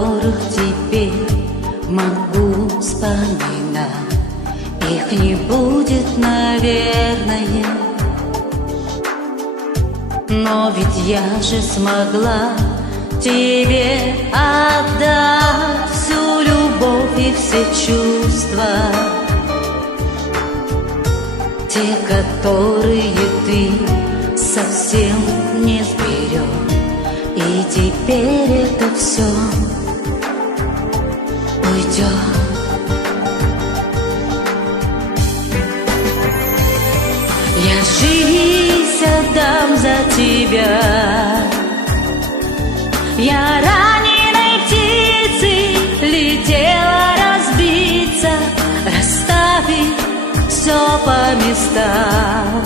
которых теперь могу вспоминать. Их не будет, наверное, но ведь я же смогла тебе отдать всю любовь и все чувства, те, которые ты совсем не сберег. И теперь это все уйдет. Я жизнь отдам за тебя. Я раненой птицей летела разбиться, расставив все по местам.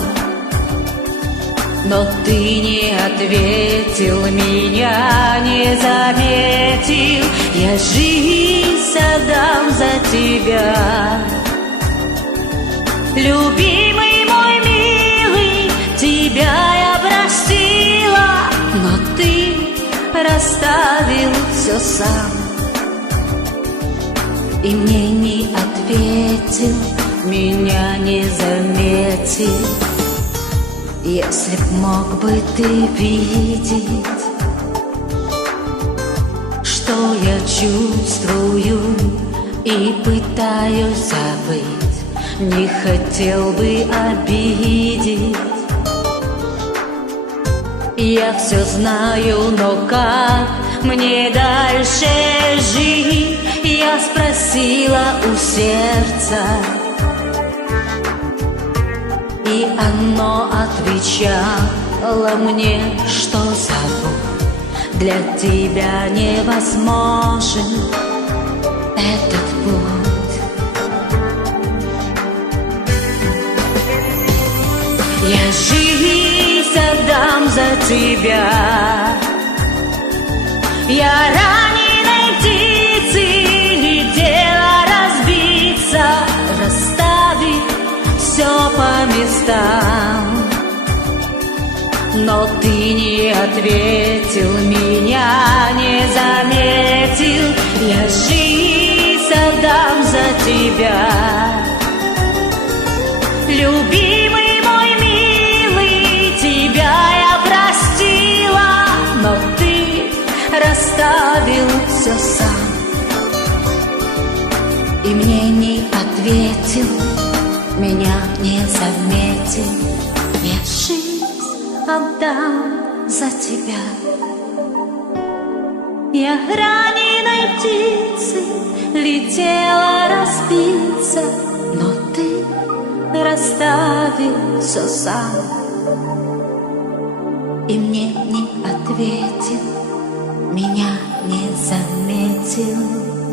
Но ты не ответил, меня не заметил. Я жизнь отдам за тебя. Любимый мой милый, тебя я простила, но ты расставил все сам и мне не ответил, меня не заметил. Если б мог бы ты видеть, что я чувствую и пытаюсь забыть, не хотел бы обидеть. Я все знаю, но как мне дальше жить? Я спросила у сердца, и оно отвечало мне, что забудь, для тебя невозможен этот путь. Я жизнь отдам за тебя. Я раненой птицей летела разбиться, расставив все по местам. Но ты не ответил, меня не заметил. Я жизнь отдам за тебя. Любимый мой милый, тебя я простила, но ты расставил все сам и мне не ответил, меня не заметил. Я жизнь отдам за тебя. Я раненой птицей летела разбиться, но ты расставил все сам и мне не ответил, меня не заметил.